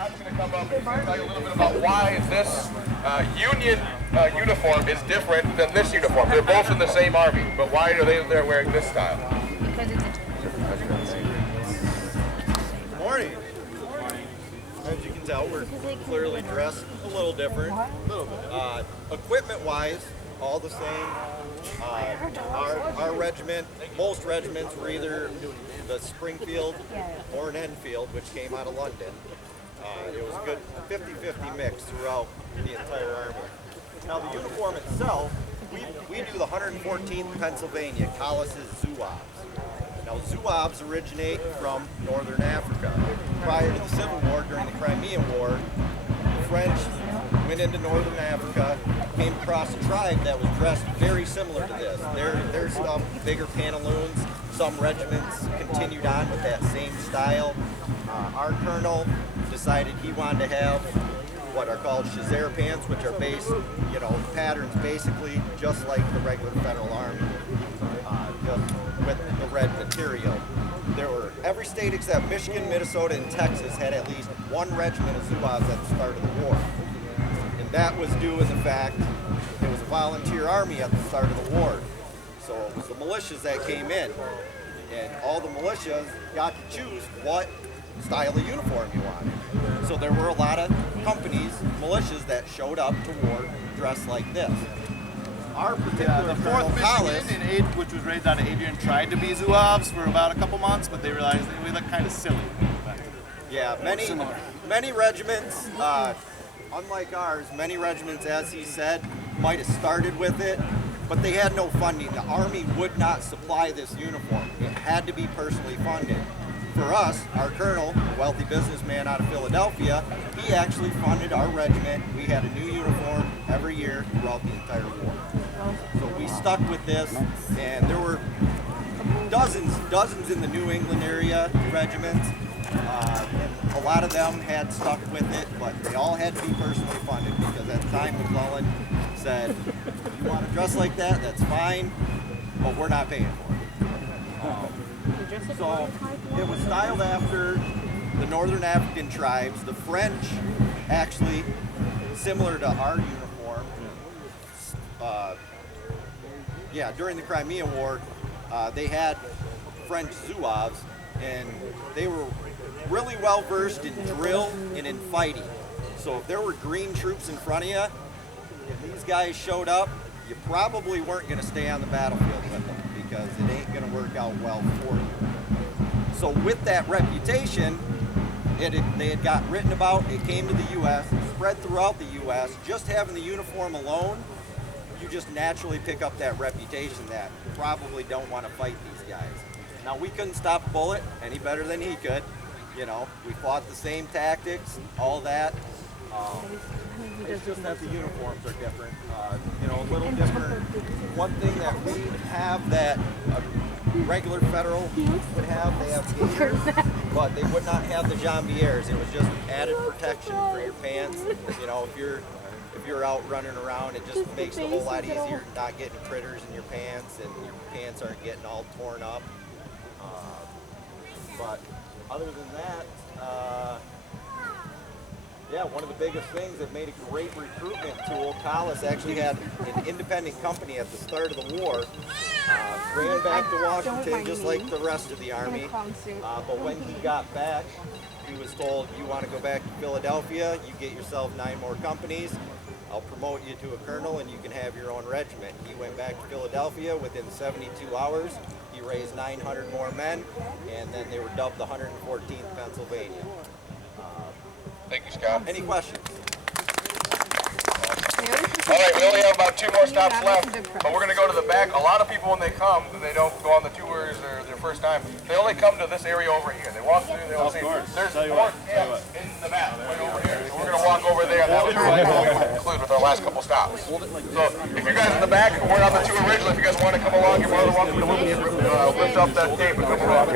Scott's going to come up and tell you a little bit about why this Union uniform is different than this uniform. They're both in the same Army, but why are they wearing this style? Because it's a Good morning. As you can tell, we're clearly dressed a little different. Equipment-wise, all the same. Our regiment, most regiments were either the Springfield or an Enfield, which came out of London. It was a good 50-50 mix throughout the entire Army. Now the uniform itself, we do the 114th Pennsylvania, Collis's Zouaves. Now Zouaves originate from Northern Africa. Prior to the Civil War, during the Crimean War, the French went into Northern Africa, came across a tribe that was dressed very similar to this. Their stuff, bigger pantaloons. Some regiments continued on with that same style. Our colonel decided he wanted to have what are called chasseur pants, which are based, patterns basically just like the regular Federal Army, just with the red material. Every state except Michigan, Minnesota, and Texas had at least one regiment of Zouaves at the start of the war. And that was due to the fact it was a volunteer army at the start of the war. So it was the militias that came in. And all the militias got to choose what style of uniform you wanted. So there were a lot of companies, militias, that showed up to war dressed like this. Our particular the 4th Collis, Michigan in 8th, which was raised out of Adrian, tried to be Zouaves for about a couple months, but they realized we look kind of silly. yeah, many regiments, unlike ours, many regiments, as he said, might have started with it, but they had no funding. The Army would not supply this uniform. It had to be personally funded. For us, our colonel, a wealthy businessman out of Philadelphia, he actually funded our regiment. We had a new uniform every year throughout the entire war. So we stuck with this, and there were dozens in the New England area regiments. And a lot of them had stuck with it, but they all had to be personally funded because at the time McClellan said, if you want to dress like that, that's fine, but we're not paying for it. So it was styled after the Northern African tribes. The French, actually, similar to our uniform, during the Crimean War, they had French Zouaves, and they were really well versed in drill and in fighting. So if there were green troops in front of you, if these guys showed up, you probably weren't going to stay on the battlefield with them because it ain't going to work out well for you. So with that reputation, they had got written about, it came to the U.S., spread throughout the U.S. Just having the uniform alone, you just naturally pick up that reputation that you probably don't want to fight these guys. Now, we couldn't stop a bullet any better than he could. We fought the same tactics, all that. It's just that the uniforms are different, a little different. One thing that we have that a regular Federal would have, they have gaiters, but they would not have the jambiers. It was just added protection for your pants. If you're out running around, it just makes it a whole lot easier not getting critters in your pants, and your pants aren't getting all torn up. But other than that, one of the biggest things that made a great recruitment tool, Collis actually had an independent company at the start of the war, ran back to Washington just like the rest of the Army, but when he got back, he was told, you want to go back to Philadelphia, you get yourself 9 more companies, I'll promote you to a colonel and you can have your own regiment. He went back to Philadelphia within 72 hours. He raised 900 more men, and then they were dubbed the 114th Pennsylvania. Thank you, Scott. Any questions? All right, we only have about 2 more stops left, but we're going to go to the back. A lot of people, when they come, they don't go on the tours or their first time. They only come to this area over here. They walk through, they will see, there's more camps in the back, right over here. So we're going to walk over there, and that was what we conclude with our last couple stops. So if you guys in the back who weren't on the tour originally, if you guys want to come along, you're more than welcome to lift up that tape and come along.